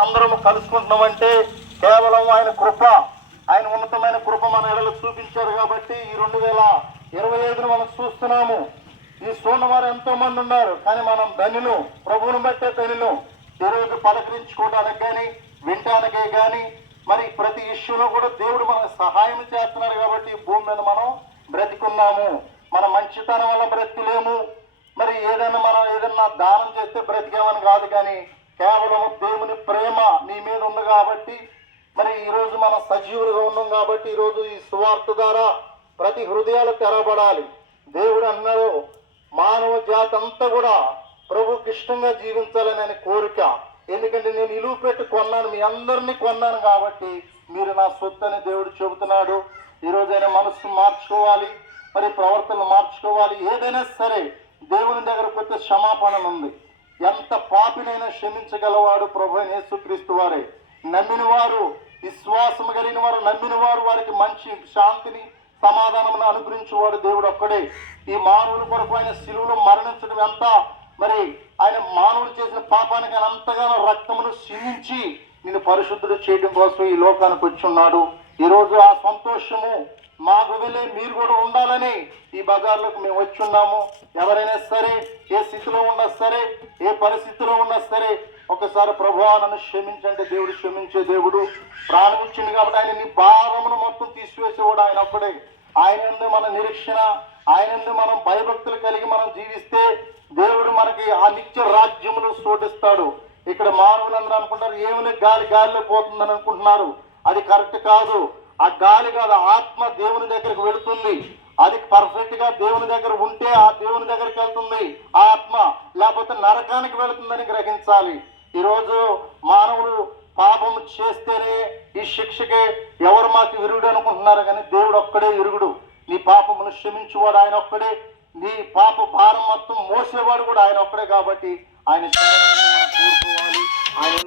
అందరం కలుసుకుంటున్నామంటే కేవలం ఆయన కృప, ఆయన ఉన్నతమైన కృప మన ఎడలు చూపించారు కాబట్టి ఈ 2025 మనం చూస్తున్నాము. ఈ చూడవారు ఎంతో మంది ఉన్నారు, కానీ మనం ధనులు, ప్రభువును బట్టే ధనులు. ఈరోజు పలకరించుకోవడానికి కానీ వినటానికే కానీ మరి ప్రతి ఇష్యూలో కూడా దేవుడు మనకు సహాయం చేస్తున్నారు కాబట్టి ఈ భూమి మీద మనం బ్రతికున్నాము. మన మంచితనం వల్ల బ్రతికలేము, మరి ఏదన్నా దానం చేస్తే బ్రతికేమని కాదు, కానీ కేవలం దేవుని ప్రేమ నీ మీద ఉంది కాబట్టి మరి ఈరోజు మనం సజీవులుగా ఉన్నాం కాబట్టి ఈరోజు ఈ సువార్త ద్వారా ప్రతి హృదయాలు తెరబడాలి. దేవుడు అన్నాడు, మానవ జాతి అంతా కూడా ప్రభుకి ఇష్టంగా జీవించాలని ఆయన కోరిక. ఎందుకంటే నేను ఇలువ పెట్టి కొన్నాను, మీ అందరినీ కొన్నాను కాబట్టి మీరు నా సొత్తు అని దేవుడు చెబుతున్నాడు. ఈరోజు ఆయన మనస్సు మార్చుకోవాలి, మరి ప్రవర్తనలు మార్చుకోవాలి. ఏదైనా సరే దేవుని దగ్గరకు వచ్చే క్షమాపణ ఉంది. ఎంత పాపినైనా క్షమించగలవాడు ప్రభు అయిన యేసుక్రీస్తు వారే. నమ్మిన వారు, విశ్వాసం కలిగిన వారు, నమ్మిన వారు వారికి మంచి శాంతిని సమాధానమును అనుగ్రహించేవాడు దేవుడు ఒక్కడే. ఈ మానవుల కొరకు ఆయన శిలువలో మరణించడం ఎంత, మరి ఆయన మానవులు చేసిన పాపానికి ఆయన అంతగానో రక్తమును సిందించి నేను పరిశుద్ధుడు చేయడం కోసం ఈ లోకానికి వచ్చి ఉన్నాడు. ఈరోజు ఆ సంతోషము మాకు వెళ్ళే మీరు కూడా ఉండాలని ఈ బజార్లోకి మేము వచ్చి ఉన్నాము. ఎవరైనా సరే ఏ స్థితిలో ఉన్నా సరే, ఏ పరిస్థితిలో ఉన్నా సరే ఒకసారి ప్రభువా నన్ను క్షమించంటే దేవుడు క్షమించే దేవుడు. ప్రాణం ఇచ్చింది కాబట్టి ఆయన నీ భారమును మొత్తం తీసివేసేవాడు ఆయన ఒక్కడే. ఆయన యందు మన నిరీక్షణ, ఆయన యందు మనం భయభక్తులు కలిగి మనం జీవిస్తే దేవుడు మనకి ఆ నిత్య రాజ్యములు చోటిస్తాడు. ఇక్కడ మానవులందరూ అనుకుంటారు ఏమైనా గాలిలో పోతుందని అనుకుంటున్నారు. అది కరెక్ట్ కాదు. ఆ గాలి కాదు, ఆత్మ దేవుని దగ్గరికి వెళుతుంది. అది పర్ఫెక్ట్ గా దేవుని దగ్గర ఉంటే ఆ దేవుని దగ్గరికి వెళ్తుంది ఆత్మ, లేకపోతే నరకానికి వెళుతుందని గ్రహించాలి. ఈరోజు మానవులు పాపం చేస్తేనే ఈ శిక్షకే ఎవరు మాకు విరుగుడు అనుకుంటున్నారు, కానీ దేవుడు ఒక్కడే విరుగుడు. నీ పాపమును క్షమించువాడు ఆయన ఒక్కడే, నీ పాప భారం మొత్తం మోసేవాడు కూడా ఆయన ఒక్కడే. కాబట్టి ఆయన శరణాన్ని మనం కోరుకోవాలి. ఆయన